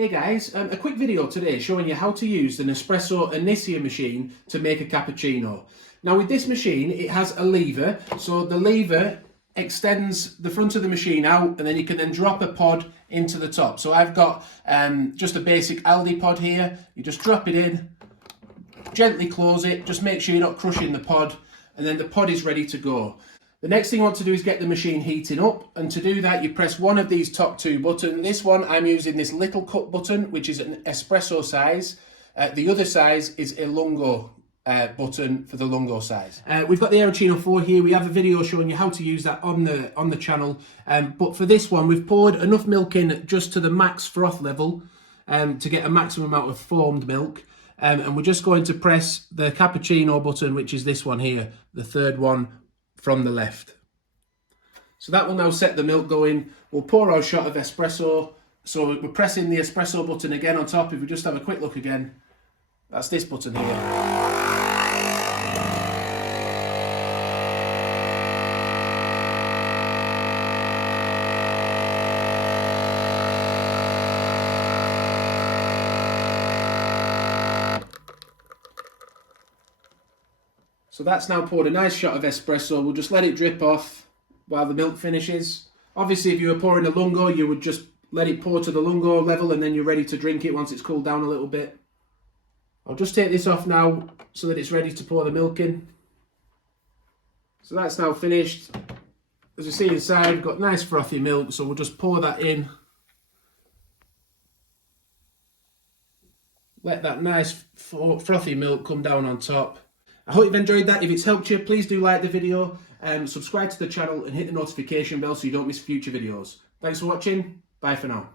Hey guys, a quick video today showing you how to use the Nespresso Inissia machine to make a cappuccino. Now with this machine it has a lever, so the lever extends the front of the machine out and then you can then drop a pod into the top. So I've got just a basic Aldi pod here. You just drop it in, gently close it, just make sure you're not crushing the pod, and then the pod is ready to go. The next thing you want to do is get the machine heating up, and to do that you press one of these top two buttons. This one I'm using this little cup button, which is an espresso size. The other size is a lungo button for the lungo size. We've got the Aeroccino 4 here. We have a video showing you how to use that on the channel, but for this one we've poured enough milk in just to the max froth level to get a maximum amount of foamed milk. And we're just going to press the cappuccino button, which is this one here, the third one from the left. So that will now set the milk going. We'll pour our shot of espresso. So we're pressing the espresso button again on top. If we just have a quick look again, that's this button here. So that's now poured a nice shot of espresso. We'll just let it drip off while the milk finishes. Obviously, if you were pouring a lungo, you would just let it pour to the lungo level and then you're ready to drink it once it's cooled down a little bit. I'll just take this off now so that it's ready to pour the milk in. So that's now finished. As you see inside, we've got nice frothy milk, so we'll just pour that in. Let that nice frothy milk come down on top. I hope you've enjoyed that. If it's helped you, please do like the video, subscribe to the channel and hit the notification bell so you don't miss future videos. Thanks for watching. Bye for now.